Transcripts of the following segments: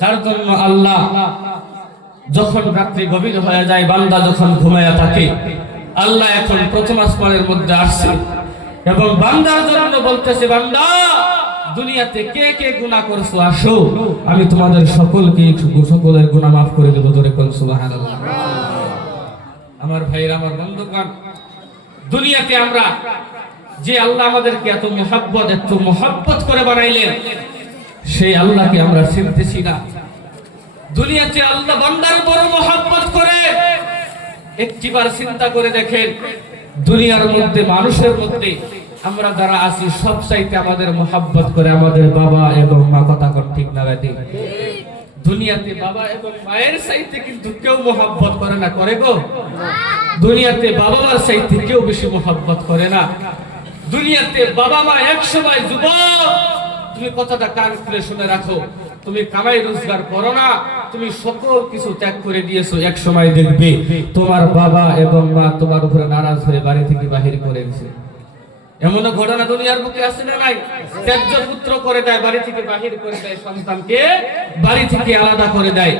তার জন্য আল্লাহ যখন রাত্রি গভীর হয়ে যায়, বান্দা যখন ঘুমায়া থাকে, আল্লাহ এখন প্রথম আসমানের মধ্যে আসছে এবং বান্দার জন্য বলতেছে, বান্দা দুনিয়াতে কে কে গুনাহ করছো আসো, আমি তোমাদের সকলের গুনাহ মাফ করে দেব। জোরে কোন সুবহানাল্লাহ। আমার ভাইরা, আমার বন্ধুগণ, দুনিয়াতে আমরা যে আল্লাহ আমাদেরকে এত মহব্বত করে বানাইলেন, সেই আল্লাহকে আমরা চিনতেছি না। দুনিয়াতে আল্লাহ বান্দার বড় মহব্বত করে। একটিবার চিন্তা করে দেখেন, দুনিয়ার মধ্যে মানুষের মধ্যে আমরা যারা আছি সবচাইতে আমাদের মহব্বত করে আমাদের বাবা এবং মা। কথা ঠিক না ঠিক? দুনিয়াতে বাবা এবং মায়ের চাইতে কিন্তু কেউ মহব্বত করে না, করে গো? দুনিয়াতে বাবা মার চাইতে কেউ বেশি মহব্বত করে না। দুনিয়াতে বাবা মা এক সময় যুবক, তুমি কথাটা কান খুলে শুনে রাখো, তুমি কামাই রোজগার করো না, তুমি সকল কিছু ত্যাগ করে দিয়েছো, এক সময় দেখবে তোমার বাবা এবং মা তোমার উপরে নারাজ হয়ে বাড়ি থেকে বাহির করে দিয়েছে। এমন ঘটনা দুনিয়ার বুকে আছে না নাই? ত্যায্য পুত্র করে দেয়, বাড়ি থেকে বাহির করে দেয়, সন্তানকে বাড়ি থেকে আলাদা করে দেয়।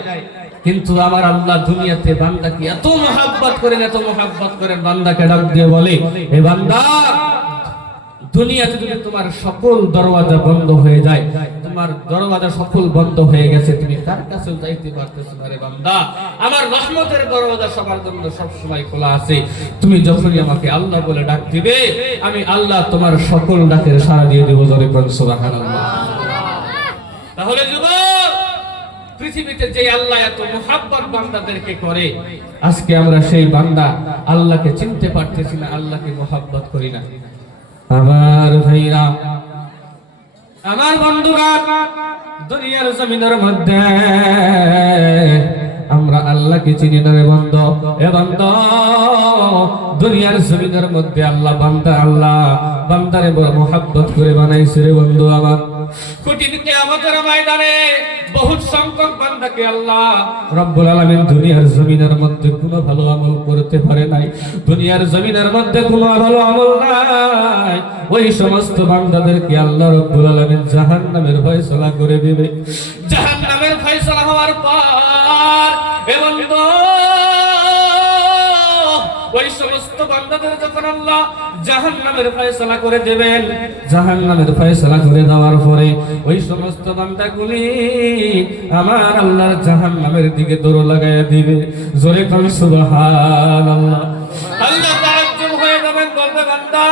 কিন্তু আমার আল্লাহ দুনিয়াতে বান্দাকে এত মহব্বত করেন, এত মহব্বত করেন, বান্দাকে ডাক দিয়ে বলে, হে বান্দা, দুনিয়াতে যদি তোমার সকল দরওয়াজা বন্ধ হয়ে যায়, তোমার দরওয়াজা সকল বন্ধ হয়ে গেছে, তুমি কার কাছে যাইতে পারতেছো না রে বান্দা, আমার রহমতের দরওয়াজা সবার জন্য সব সময় খোলা আছে। তুমি যখনই আমাকে আল্লাহ বলে ডাক দিবে, আমি আল্লাহ তোমার সকল ডাকের সাড়া দিয়ে দেব। জোরে বল সুবহানাল্লাহ। তাহলে যুবক, পৃথিবীতে যে আল্লাহ এত মহব্বত বান্দাদেরকে করে, আজকে আমরা সেই বান্দা আল্লাহকে চিনতে পারতেছি না, আল্লাহকে মহব্বত করি না। আমার ভাইরা, আমার বন্ধুরা, দুনিয়ার জমিনের মধ্যে আমরা আল্লাহকে চিনি না রে বন্ধু। এ বন্ধু, দুনিয়ার জমিনের মধ্যে আল্লাহ বান্দারে বড় মহব্বত করে বানাইছে রে বন্ধু আমার। কঠিন কিয়ামতের ময়দানে বহুত সংখ্যক বান্দাকে আল্লাহ রব্বুল আলামিন দুনিয়ার জমিনের মধ্যে কোনো ভালো আমল করতে পারে নাই, দুনিয়ার জমিনের মধ্যে কোনো ভালো আমল নাই, ওই সমস্ত বান্দাদেরকে আল্লাহ রব্বুল আলামিন জাহান্নামের ফয়সালা করে দিবে। জাহান্নামের ফয়সালা হওয়ার পর এবং ওই সমস্ত বান্দাদের যখন আল্লাহ জাহান্নামের ফয়সালা করে দেবেন, জাহান্নামের ফয়সালা করে দেওয়ার পরে ওই সমস্ত বান্দাগুলি আমার আল্লাহর জাহান্নামের দিকে দৌড় লাগাইয়া দিবে। জোরে কোন সুবহানাল্লাহ। আল্লাহ তাআজ্জুব হয়ে যাবেন, বলবে, বান্দা,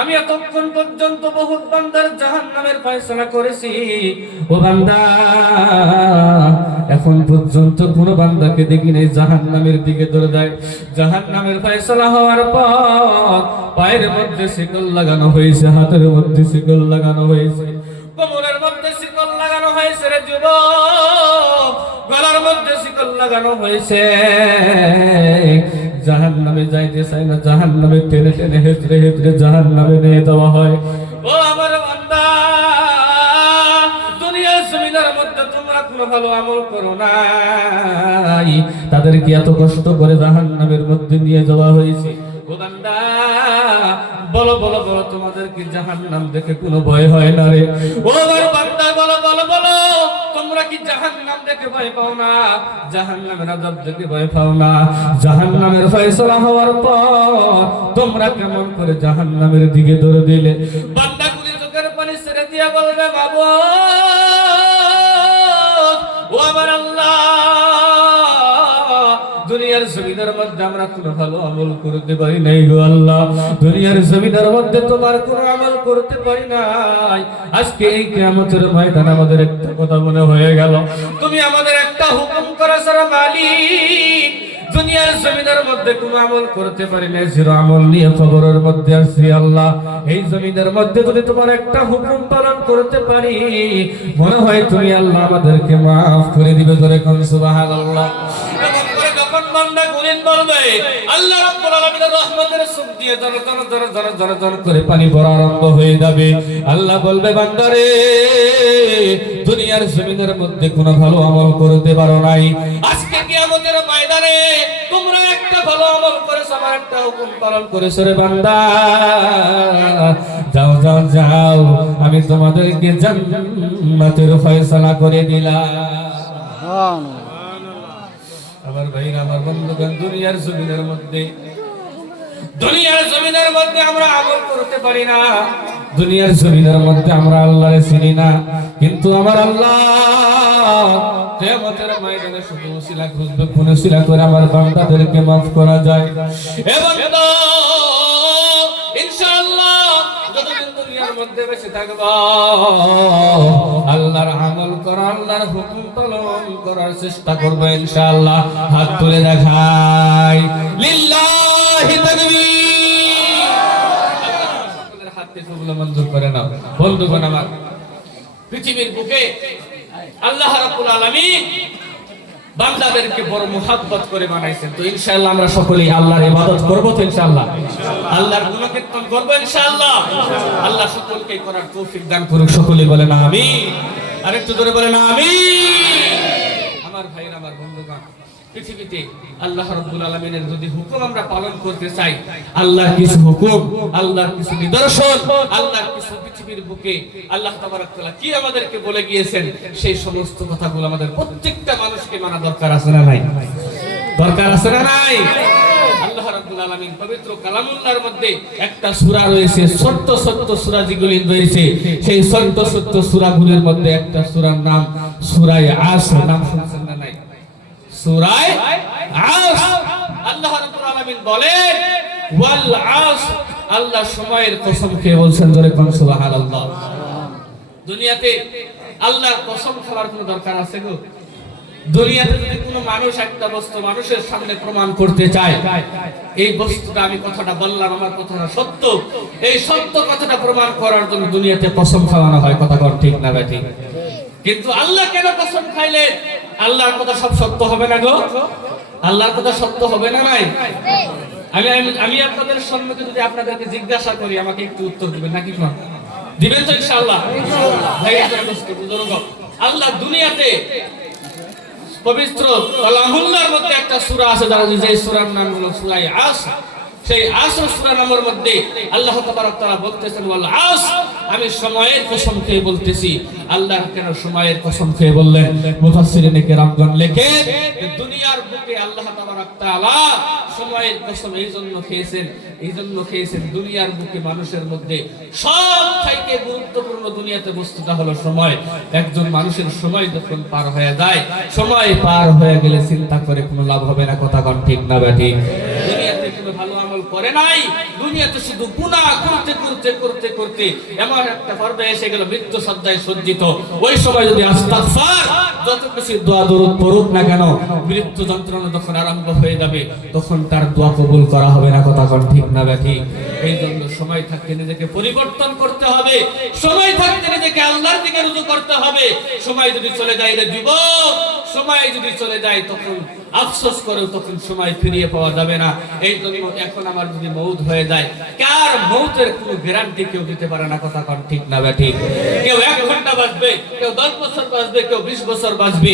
আমি এতক্ষণ পর্যন্ত বহুত বান্দার জাহান্নামের ফয়সালা করেছি, ও বান্দা, এখন পর্যন্ত কোন বান্দাকে দেখি নাই জাহান্নামের দিকে দৌড় দেয়। জাহান্নামের ফয়সালা হওয়ার পর পায়ের মধ্যে শিকল লাগানো হয়েছে, হাতের মধ্যে শিকল লাগানো হয়েছে, কোমরের মধ্যে শিকল লাগানো হয়েছে রে যুবক, গলার মধ্যে শিকল লাগানো হয়েছে। জাহান্নামে যাইতে চাই না, জাহান্নামে টেনে টেনে হেঁচড়ে হেঁচড়ে জাহান্নামে নিয়ে দেওয়া হয়। ও আমার বান্দা, দুনিয়ার জমিনের মধ্যে তোমরা কোনো ভালো আমল করো নাই, তাদেরকে এত কষ্ট করে জাহান্নামের মধ্যে নিয়ে যাওয়া হয়েছে। ও বান্দা, বলো বলো বলো, তোমাদেরকে জাহান্নাম দেখে কোনো ভয় হয় না রে? ও আমার বান্দা, বলো বলো বলো, তোমরা কি জাহান্নাম দেখে ভয় পাও না? জাহান্নামের আযাব দেখে ভয় পাও না? জাহান্নামের ফয়সালা হওয়ার পর তোমরা কেমন করে জাহান্নামের দিকে দৌড় দিলে? বান্দাগুলি চোখের পানি ছেড়ে দিয়া বলবে, বাবা, ও আমার আল্লাহ, দুনিয়ার জমিনের মধ্যে আমরা কোনো ভালো আমল করতে পারি নাই গো আল্লাহ, দুনিয়ার জমিনের মধ্যে তোমার কোনো আমল করতে পারি নাই। আজকে এই কিয়ামতের ময়দানে আমাদের একটা কথা মনে হয়ে গেল, তুমি আমাদের একটা হুকুম করেছ রে মালিক, দুনিয়ার জমিনের মধ্যে কোনো আমল করতে পারি না, জিরো আমল নিয়ে কবরের মধ্যে আসছি আল্লাহ। এই জমিনের মধ্যে যদি তোমার একটা হুকুম পালন করতে পারি, মনে হয় তুমি আল্লাহ আমাদেরকে মাফ করে দিবে। জোরে কোন সুবহানাল্লাহ। বান্দা গুলিন বলবে, আল্লাহ রাব্বুল আলামিনের রহমতের সুখ দিয়ে জন জন জন জন জন জন করে পানি পড়া আরম্ভ হয়ে যাবে। আল্লাহ বলবে, বান্দারে, দুনিয়ার জমিনের মধ্যে কোনো ভালো আমল করতে পারো নাই, আজকে কিয়ামতের ময়দানে তোমরা একটা ভালো আমল করেছো, আমার একটা হুকুম পালন করেছো রে বান্দা, যাও যাও যাও, আমি তোমাদেরকে জান্নাতের ফয়সালা করে দিলাম। আমার ভাইরা, আমার বন্ধুগণ, দুনিয়ার জমিনের মধ্যে আমরা আমল করতে পারি না, দুনিয়ার জমিনের মধ্যে আমরা আল্লাহরে চিনি না, কিন্তু আমার আল্লাহ কিয়ামতের ময়দানে শুধু ওসিলা খুঁজবে, কোন ওসিলা করে আমার বান্দাদেরকে maaf করা যায়। এ বান্দা, ইনশাআল্লাহ যতদিন দুনিয়ার মধ্যে বেঁচে থাকবো, আল্লাহর আমল করা, আল্লাহর হুকুম পালন করার চেষ্টা করবো ইনশাআল্লাহ। হাত তুলে দেখাই, লিল্লাহি তাকবীর। সকলের হাতে কবুল মঞ্জুর করে নাও। বন্ধুগণ আমার, পৃথিবীর বুকে আল্লাহ রাব্বুল আলামিন বান্দাদেরকে বড় মুহাব্বত করে বানাইছেন। তো ইনশাআল্লাহ আমরা সকলেই আল্লাহর ইবাদত করব, তো ইনশাআল্লাহ আল্লাহর গুণকীর্তন করব ইনশাআল্লাহ। আল্লাহ সকলকে করার তৌফিক দান করুক। সকলেই বলেন আমিন। আরেকটু জোরে বলেন আমিন। আমার ভাইরা, আমার বন্ধুগণ, পৃথিবীতে আল্লাহ রাব্বুল আলামিনের যদি হুকুম আমরা পালন করতে চাই, আল্লাহর কিছু হুকুম, আল্লাহর কিছু নিদর্শন, আল্লাহর কিছু পৃথিবীর বুকে আল্লাহ তাবারক তাআলা কি আমাদেরকে বলে গিয়েছেন, সেই সমস্ত কথাগুলো আমাদের প্রত্যেকটা মানুষকে মানা দরকার আছে না নাই? দরকার আছে না নাই? আল্লাহ রাব্বুল আলামিন পবিত্র কালামুল্লাহর মধ্যে একটা সূরা রয়েছে, ছোট্ট ছোট্ট সূরা যেগুলি রয়েছে, সেই ছোট্ট ছোট্ট সূরাগুলির মধ্যে একটা সূরার নাম সূরা আসর। নাম শুনছেন না নাই? সূরা আসর। আল্লাহ রাব্বুল আলামিন বলেন ওয়াল আসর, আল্লাহ সময়ের কসম খেয়ে বলছেন, জোরে কোন সুবহানাল্লাহ। দুনিয়াতে আল্লাহর কসম খাওয়ার কোনো দরকার আছে গো? দুনিয়াতে যদি কোনো মানুষ একটা বস্তু মানুষের সামনে প্রমাণ করতে চায়, এই বস্তুটা, আমি কথাটা বললাম, আমার কথাটা সত্য, এই সত্য কথাটা প্রমাণ করার জন্য দুনিয়াতে কসম খাওয়ানো হয়। কথা কর ঠিক না বেঠি? কিন্তু আল্লাহ কেন কসম খাইলেন? আল্লাহর কথা সব সত্য হবে না গো? আল্লাহর কথা সত্য হবে না নাই? আমি আপনাদের সম্মুখে যদি আপনাদেরকে জিজ্ঞাসা করি, আমাকে একটু উত্তর দিবেন নাকি? দিবেন তো ইনশাআল্লাহ? আল্লাহ দুনিয়াতে পবিত্র কালামুল্লাহর মধ্যে একটা সূরা আছে, যারা যে সূরার নাম হলো সূরা আসর। সেই আসর সূরা নামের মধ্যে আল্লাহ তাবারক তাআলা বলতেছেন ওয়াল আসর, আমি সময়ের কসম খেয়ে বলতেছি। আল্লাহ কেন সময়ের কসম খেয়ে বললেন? মুফাসসিরিনে কেরামগণ লেখেন, দুনিয়ার বুকে আল্লাহ তাবারক তাআলা সময়ের কসম এই জন্য খেয়েছেন, দুনিয়ার বুকে মানুষের মধ্যে সবথেকে গুরুত্বপূর্ণ দুনিয়াতে বস্তুটা হলো সময়। একজন মানুষের সময় যখন পার হয়ে যায়, সময় পার হয়ে গেলে চিন্তা করে কোনো লাভ হবে না। কথা কন ঠিক না বেঠি? দুনিয়াতে কোনো ভালো আমল করে নাই, দুনিয়াতে শুধু গুনাহ করতে করতে করতে করতে এমন একটা পর্যায়ে এসে গেল, মৃত্যু সজ্জায় সজ্জিত। ওই সময় যদি ইস্তিগফার, যত কিছু দোয়া দরুদ পড়ুক না কেন, মৃত্যু যন্ত্রণা যখন আরম্ভ হয়ে যাবে, তখন তার দোয়া কবুল করা হবে না। কথা কন ঠিক না বেঠি? এই জন্য সময় থাকতে নিজেকে পরিবর্তন করতে হবে, সময় থাকতে নিজেকে আল্লাহর দিকে রুজু করতে হবে। সময় যদি চলে যায় রে যুবক, সময় যদি চলে যায় তখন আফসোস করেও তখন সময় ফিরিয়ে পাওয়া যাবে না। এই জন্য এখন আমার যদি মউত হয়ে যায়, কার মউতের কোনো গ্যারান্টি কেউ দিতে পারে না। কথা কন ঠিক না বেঠি? কেউ 1 ঘন্টা বাঁচবে, কেউ 10 বছর বাঁচবে, কেউ 20 বছর বাঁচবে,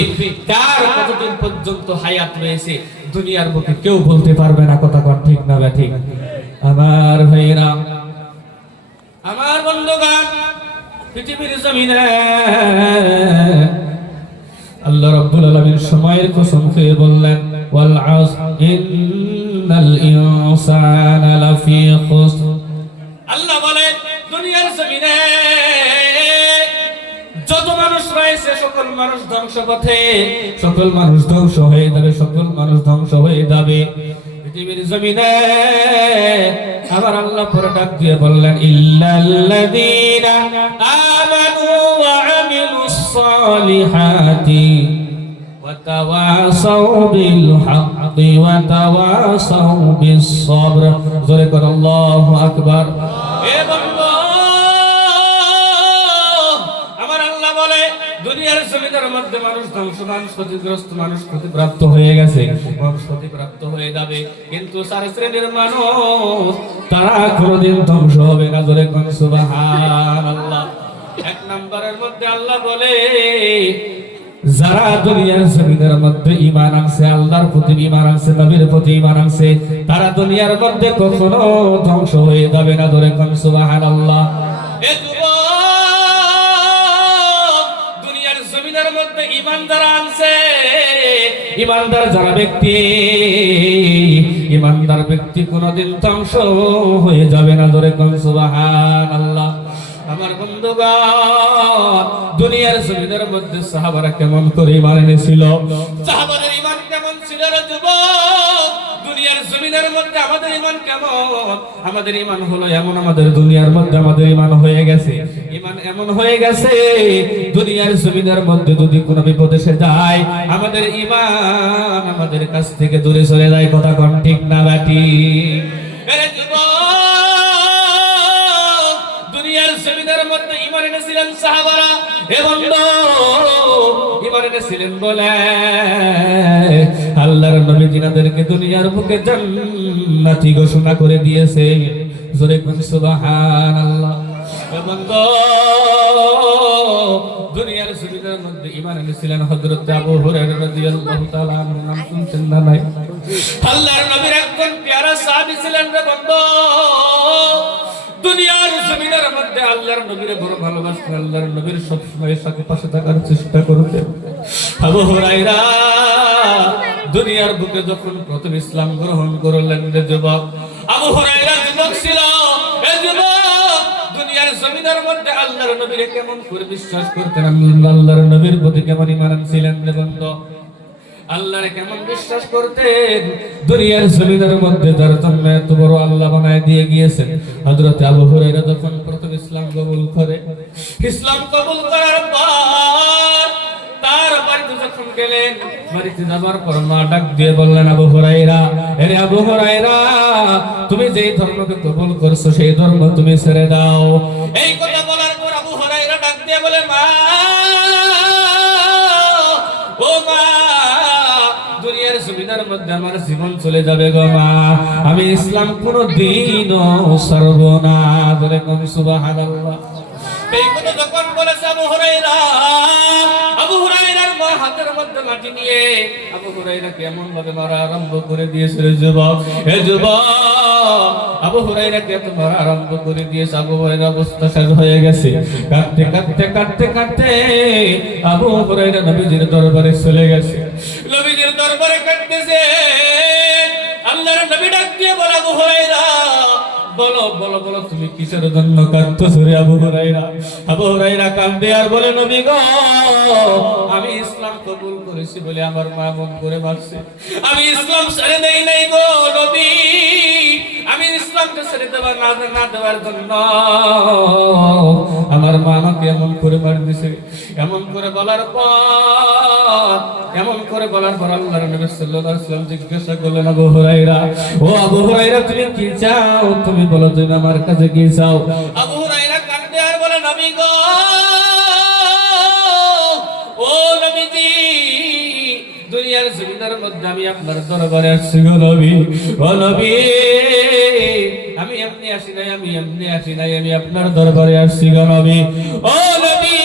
কার কতদিন পর্যন্ত হায়াত রয়েছে দুনিয়ার বুকে কেউ বলতে পারবে না। কথা কন ঠিক না বেঠি? আমার ভাইরা, আমার বন্ধুগণ, পৃথিবীর জমিনে আল্লাহ রাব্বুল আলামিন সময়ের কসম খেয়ে বললেন ওয়াল আসর ইন্নাল ইনসানা লাফি খুসর। আল্লাহ বলেন দুনিয়ার জমিনে যত মানুষ রয়েছে সকল মানুষ ধ্বংসপথে, সকল মানুষ ধ্বংস হয়ে যাবে, সকল মানুষ ধ্বংস হয়ে যাবে। পৃথিবীর জমিনে আবার আল্লাহ পরে ডাক দিয়ে বললেন ইল্লাল্লাযীনা আমানু ওয়া আমিলুস সালিহাতি ওয়া তাওয়াসাউ বিল হাক্কি ওয়া তাওয়াসাউ বিস সাবর। জোরে করে আল্লাহু আকবার। এ বান্দা, আমার আল্লাহ বলে দুনিয়ার জমিনের মধ্যে মানুষ ধ্বংস, মানুষ ক্ষতিগ্রস্ত, মানুষ ক্ষতিপ্রাপ্ত হয়ে গেছে, মানুষ ক্ষতিপ্রাপ্ত হয়ে যাবে, কিন্তু 4 শ্রেণীর মানুষ তারা কোনোদিন ধ্বংস হবে না। জোরে কোন সুবহানাল্লাহ। 1 নম্বরের মধ্যে আল্লাহ বলে যারা দুনিয়ার জমিনের মধ্যে ঈমান আনছে, আল্লাহর প্রতি ঈমান আনছে, নবীর প্রতি ঈমান আনছে, তারা দুনিয়ার মধ্যে কখনো ধ্বংস হয়ে যাবে না। জোরে কোন সুবহানাল্লাহ। এ যুবক, দুনিয়ার জমিনের মধ্যে ঈমান যারা আনছে, ঈমানদার যারা ব্যক্তি, ঈমানদার ব্যক্তি কোনদিন ধ্বংস হয়ে যাবে না। ধরে কোন সুবহানাল্লাহ। আমার বন্ধুগণ, দুনিয়ার জমিনের মধ্যে সাহাবারা কেমন করে ঈমান এনেছিল? সাহাবাদের ঈমান কেমন ছিল রে যুবক? দুনিয়ার জমিনের মধ্যে আমাদের ঈমান কেমন? আমাদের ঈমান হলো এমন, আমাদের দুনিয়ার মধ্যে আমাদের ঈমান হয়ে গেছে, ঈমান এমন হয়ে গেছে, দুনিয়ার জমিনের মধ্যে যদি কোনো বিপদ এসে যায়, আমাদের ঈমান আমাদের কাছ থেকে দূরে চলে যায়। কথা কোন ঠিক না বাটি? আরে যুবক, দুনিয়ার জমিনের মধ্যে ঈমান এনেছিলেন সাহাবারা। এ বন্ধু, ঈমান এনেছিলেন বলে আল্লাহর নবী জিনাদেরকে দুনিয়ার বুকে জান্নাতি ঘোষণা করে দিয়েছে। জোরে কোন সুবহানাল্লাহ। এ বন্ধু, দুনিয়ার জমিনের মধ্যে ঈমান এনেছিলেন হযরত আবু হুরায়রা রাদিয়াল্লাহু তাআলা আনহু। নাম শুনছেন না নাই? আল্লাহর নবীর একজন পেয়ারা সাহাবী ছিলেন রে বন্ধু। দুনিয়ার জমিনের মধ্যে আল্লাহর নবীরে বড় ভালোবাসতেন, আল্লাহর নবীর সব সময় সাথে পাশে থাকার চেষ্টা করতেন। আবু হুরায়রা দুনিয়ার বুকে যখন প্রথম ইসলাম গ্রহণ করলেন রে যুবক, আবু হুরায়রা যুবক ছিল। এই যুবক, দুনিয়ার জমিনের মধ্যে আল্লাহর নবীরে কেমন করে বিশ্বাস করতেন, আল্লাহর নবীর প্রতি কেমন ঈমান ছিলেন রে বন্ধু? আল্লাহরে কেমন বিশ্বাস করতেন? দুনিয়ার জমিনের মধ্যে যার জন্য এত বড় আল্লাহ বানায় দিয়ে গিয়েছেন। হযরত আবু হুরায়রা যখন প্রথম ইসলাম কবুল করে, ইসলাম কবুল করার পর তার বাড়িতে যখন গেলেন, বাড়িতে যাবার পর মা ডাক দিয়ে বললেন, আবু হুরায়রা, আরে আবু হুরায়রা, তুমি যেই ধর্মকে কবুল করছো সেই ধর্ম তুমি ছেড়ে দাও। এই কথা বলার পর আবু হুরায়রা ডাক দিয়ে বলে, মা, ও মা, দুনিয়ার জমিনের মধ্যে আমার জীবন চলে যাবে গো মা, আমি ইসলাম কোনদিনও ছাড়ব না। বলে কোন সুবহানাল্লাহ। এই কথা যখন বলেছে আবু হুরায়রা, আবু হুরায়রার মা হাতের মধ্যে লাঠি নিয়ে আবু হুরায়রাকে এমন ভাবে মারা আরম্ভ করে দিয়েছে রে যুবক। হে যুবক, আবু হুরায়রাকে এত মারা আরম্ভ করে দিয়েছে, আবু হুরায়রা অবস্থা শেষ হয়ে গেছে। কাঁদতে কাঁদতে কাঁদতে কাঁদতে আবু হুরায়রা নবীজির দরবারে চলে গেছে। নবীজির দরবারে কাঁদতেছে। আল্লাহর নবী ডাক দিয়ে বলে, আবু হুরায়রা, বলো বলো বলো, তুমি কিসের জন্য কাঁদতেছো রে আবু হুরায়রা? আবু হুরায়রা কাঁদে আর বলে, নবী গো, আমি ইসলাম কবুল করেছি বলে আমার মা মন করে মারছে, আমি ইসলাম ছেড়ে দেই নাই গো নবী, আমি ইসলামকে ছেড়ে দেওয়ার না দেওয়ার জন্য আমার মা আমাকে এমন করে মার দিছে। এমন করে বলার পর আল্লাহর নবী সাল্লাল্লাহু আলাইহি ওয়াসাল্লাম জিজ্ঞাসা করলেন, আবু হুরায়রা, ও আবু হুরায়রা, তুমি কি চাও? তুমি বলো, তুমি আমার কাছে কি চাও? আবু হুরায়রা কাঁদে আর বলে, নবী গো, ও নবীজি, দুনিয়ার জমিনের মধ্যে আমি আপনার দরবারে আসছি গো নবী। ও নবী, আমি এমনি আসি নাই, আমি আপনার দরবারে আসছি গো নবী। ও নবী,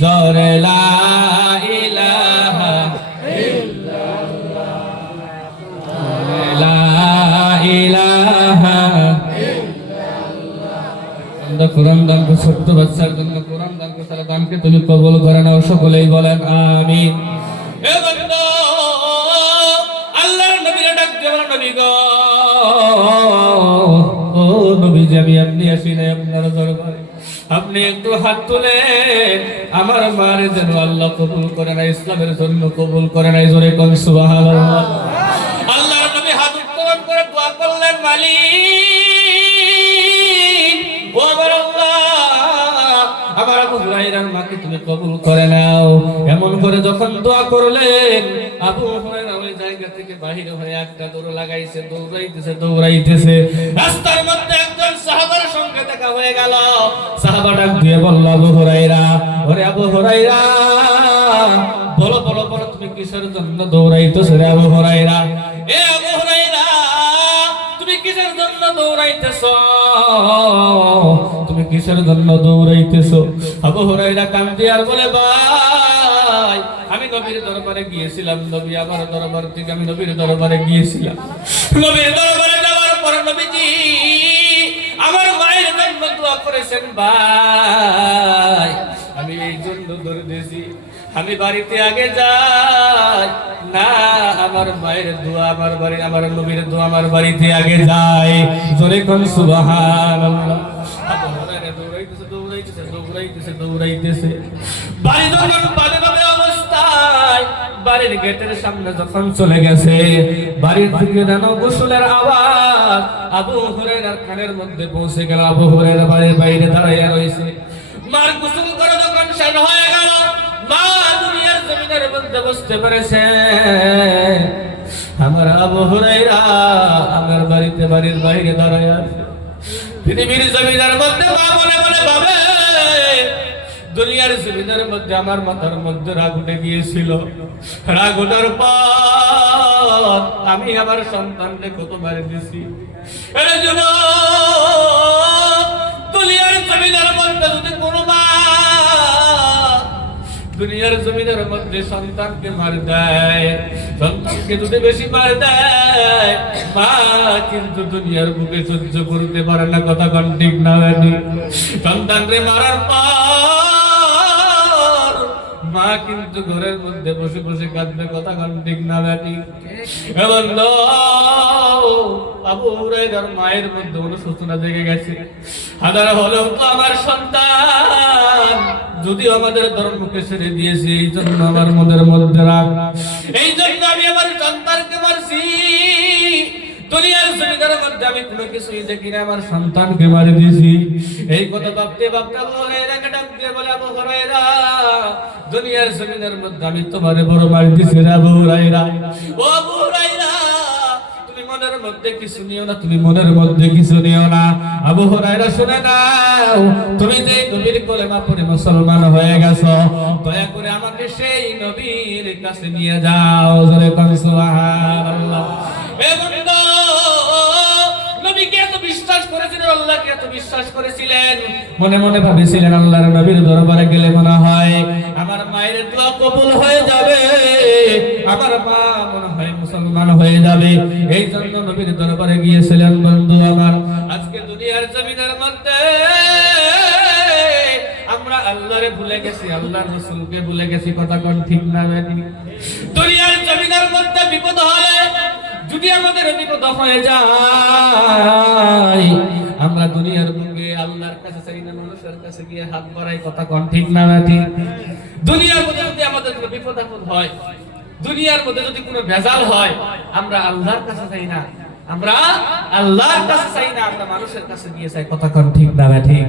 জোরে লা ইলাহা ইল্লাল্লাহ, লা ইলাহা ইল্লাল্লাহ। কোরআন দান করে ছোট্ট বাচ্চার জন্য কোরআন দান করে তার দানকে তুমি কবুল করে নাও, সকলেই বলেন আমিন। হে বন্ধু, আল্লাহর নবীর ডাক দিয়ে বলেন, নবী গো, ও নবীজি, আমি এমনি আসি নাই আপনার দরবারে, আপনি একটু হাত তুলে আমার মারে যেন আল্লাহ কবুল করে না, ইসলামের জন্য কবুল করে নাই। জোরে কোন সুবহানাল্লাহ। আল্লাহর নবী হাত উত্তোলন করে দোয়া করলেন, মালিক, ও আমার আল্লাহ, আমার আবু হুরায়রার মাকে তুমি কবুল করে নাও। এমন করে যখন দোয়া করলেন, আবু হুরায়রা ওই জায়গা থেকে বাহির হয়ে একটা দৌড় লাগাইছে, দৌড়াইতেছে। রাস্তার মধ্যে একজন সাহাবার সঙ্গে দেখা হয়ে গেল। সাহাবা ডাক দিয়ে বলল, আবু হুরায়রা, ওরে আবু হুরায়রা, বলো বলো বলো, তুমি কিসের জন্য দৌড়াইতেছো রে আবু হুরায়রা? এ আবু হুরায়রা, তুমি কিসের জন্য দৌড়াইতেছো? তুমি কিসের জন্য দৌড়াইতেছো? আবু হুরায়রা কাঁদে আর বলে, ভাই, আমি নবীর দরবারে গিয়েছিলাম, নবী আমার দরবার থেকে আমি নবীর দরবারে গিয়েছিলাম। নবীর দরবারে যাওয়ার পর নবীজি আমার মায়ের জন্য জন্য দোয়া করেছেন ভাই, আমি এই জন্য ধরে দিয়েছি আমি বাড়িতে আগে যাই না, আমার মায়ের দোয়া আমার বাড়ি, আমার নবীর দোয়া আমার বাড়িতে আগে যায়। জোরে কোন সুবহানাল্লাহ। দৌড়াইতেছে বাড়ি যখন বাড়ি অবস্থায় বাড়ির গেটের সামনে যখন চলে গেছে, বাড়ির থেকে যেন গোসলের আওয়াজ আবু হুরায়রার কানের মধ্যে পৌঁছে গেল। আবু হুরায়রা বাড়ির বাইরে দাঁড়াইয়া রয়েছে। মার গোসল করে যখন শেষ হয়ে গেল, মা দুনিয়ার জমিনের মধ্যে বসতে পেরেছে। আমার আবু হুরায়রা আমার বাড়িতে বাড়ির বাইরে দাঁড়াইয়া আছে। পৃথিবীর জমিনের মধ্যে মা মনে মনে ভাবে, দুনিয়ার জমিনের মধ্যে আমার মাথার মধ্যে রাগ উঠে গিয়েছিল। রাগ ওঠার পর আমি আমার সন্তানকে কত মারে দিছি। দুনিয়ার জমিনের মধ্যে যদি কোনো মা দুনিয়ার জমিনের মধ্যে সন্তানকে মার দেয়, সন্তানকে যদি বেশি মার দেয়, মা কিন্তু দুনিয়ার বুকে সহ্য করতে পারে না। কথা কোন ঠিক না? সন্তানকে মারার পর মা কিন্তু ঘরের মধ্যে বসে বসে কাঁদবে। কথা কোন ঠিক না? এবং আবু হুরায়রার মায়ের মধ্যে অনুশোচনা জেগে গেছে। হাজার হলেও তো আমার সন্তান, যদিও আমাদের ধর্মকে ছেড়ে দিয়েছে, এই জন্য আমার মনের মধ্যে রাগ, এই জন্য আমি আমার সন্তানকে মারছি। দুনিয়ার জমিনের মধ্যে আমি কোনো কিছুই দেখি না, আমার সন্তানকে মারি দিয়েছি। এই কথা ভাবতে ভাবতে আবু হুরায়রাকে ডাক দিয়ে বলে, আবু হুরায়রা, দুনিয়ার জমিনের মধ্যে আমি তোমারে বড় মারি দিয়েছি রে আবু হুরায়রা। ও আবু হুরায়রা, তুমি মনের মধ্যে কিছু নিও না, তুমি মনের মধ্যে কিছু নিও না। আবু হুরায়রা শুনে নাও, তুমি যে নবীর কলেমা পড়ে মুসলমান হয়ে গেছো, দয়া করে আমাকে সেই নবীর কাছে নিয়ে যাও। জোরে কোন সুবহানাল্লাহ। এ বন্ধু, নবীকে এত বিশ্বাস করেছিলেন, আল্লাহকে এত বিশ্বাস করেছিলেন, মনে মনে ভাবেছিলেন আল্লাহর নবীর দরবারে গেলে মনে হয় আমার মায়ের দোয়া কবুল হয়ে যাবে, আমার মা মনে হয় মুসলমান হয়ে যাবে। এই জন্য নবীর দরবারে গিয়েছিলেন। বন্ধু আমার, আজকে দুনিয়ার জমিনের মধ্যে আমরা আল্লাহরে ভুলে গেছি, আল্লাহর রাসূলকে ভুলে গেছি। কথা কোন ঠিক না? দুনিয়ার জমিনের মধ্যে বিপদ হলে, যদি আমাদের বিপদ হয়ে যায়, আমরা দুনিয়ার বুকে আল্লাহর কাছে চাই না, মানুষের কাছে গিয়ে হাত বাড়াই। কথা কোন ঠিক না? দুনিয়ার মধ্যে যদি আমাদের কোনো বিপদ আপদ হয়, দুনিয়ার মধ্যে যদি কোনো ভেজাল হয়, আমরা আল্লাহর কাছে চাই না, আমরা আল্লাহর কাছে চাই না, আমরা মানুষের কাছে গিয়ে চাই। কথা কোন ঠিক না? ঠিক।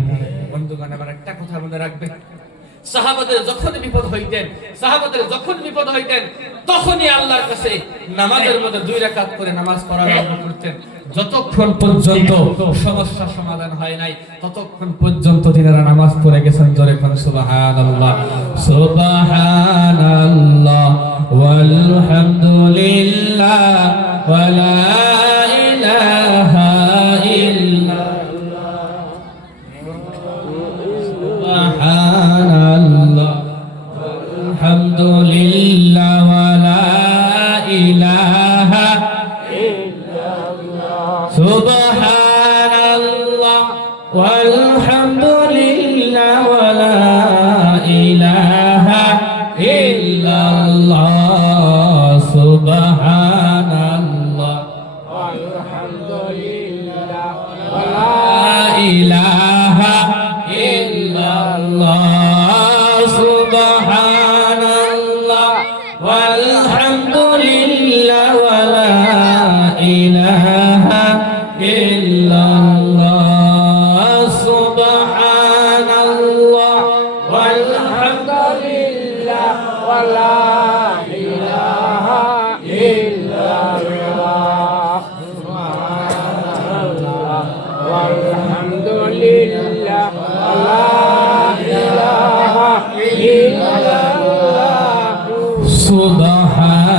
বন্ধুগণ, আমার একটা কথা মনে রাখবেন, সাহাবাদের যখন বিপদ হইতেন তখনই আল্লাহর কাছে নামাজের মধ্যে 2 রাকাত করে নামাজ পড়ার আরম্ভ করতেন। যতক্ষণ পর্যন্ত সমস্যা সমাধান হয় নাই, ততক্ষণ পর্যন্ত তিনারা নামাজ পড়ে গেছেন। জোরে কোন সুবহানাল্লাহ। সুবহানাল্লাহ ওয়ালহামদুলিল্লাহ ওয়ালা ইলাহা ইল্লাল্লাহ, সুবহানাল্লাহ আলহামদুলিল্লাহ ওয়ালা ইলাহা ইল্লাল্লাহ, সুবহানাল্লাহ ওয়ালহামদুলিল্লাহ ওয়ালা ইলাহা ইল্লাল্লাহ, সুবহানাল্লাহ ওয়ালহামদুলিল্লাহ ওয়ালা ইলাহা ইল্লাল্লাহ, সুবহানাল্লাহ ওয়ালহামদুলিল্লাহ ওয়ালা ইলাহা ইল্লাল্লাহ, সুবহানাল্লাহ ওয়ালহামদুলিল্লাহ ওয়ালা ইলাহা ইল্লাল্লাহ, সুবহানাল্লাহ ওয়ালহামদুলিল্লাহ ওয়ালা ইলাহা ইল্লাল্লাহ,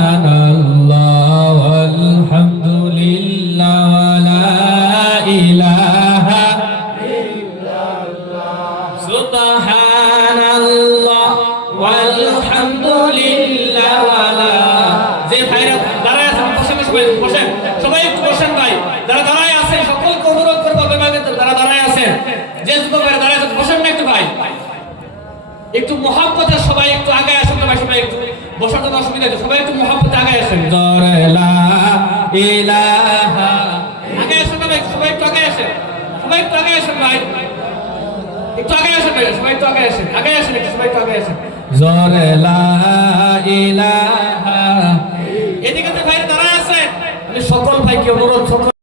সুবহানাল্লাহ ওয়ালহামদুলিল্লাহ ওয়ালা ইলাহা ইল্লাল্লাহ, সুবহানাল্লাহ ওয়ালহামদুলিল্লাহ ওয়ালা। যে ভাইরা দাঁড়ায় আছেন, বসেন, সবাই একটু বসেন ভাই। যারা দাঁড়ায় আছেন সকলকে অনুরোধ করবো, যারা দাঁড়ায় আছেন একটু মহব্বতে সবাই একটু আগে আসেন তো ভাই, সবাই একটু বসার জন্য অসুবিধা আছে, সবাই একটু মহব্বতে আগে আসেন। জোরে লা ইলাহা, আগে আসেন না ভাই, সবাই একটু আগে আসেন, সবাই একটু আগে আসেন ভাই, একটু আগে আসেন ভাই, সবাই একটু আগে আসেন, আগে আসেন একটু, সবাই একটু আগে আসেন। জোরে লা ইলাহা, এদিকে ভাই দাঁড়ায় আছে, আমি সকল ভাইকে অনুরোধ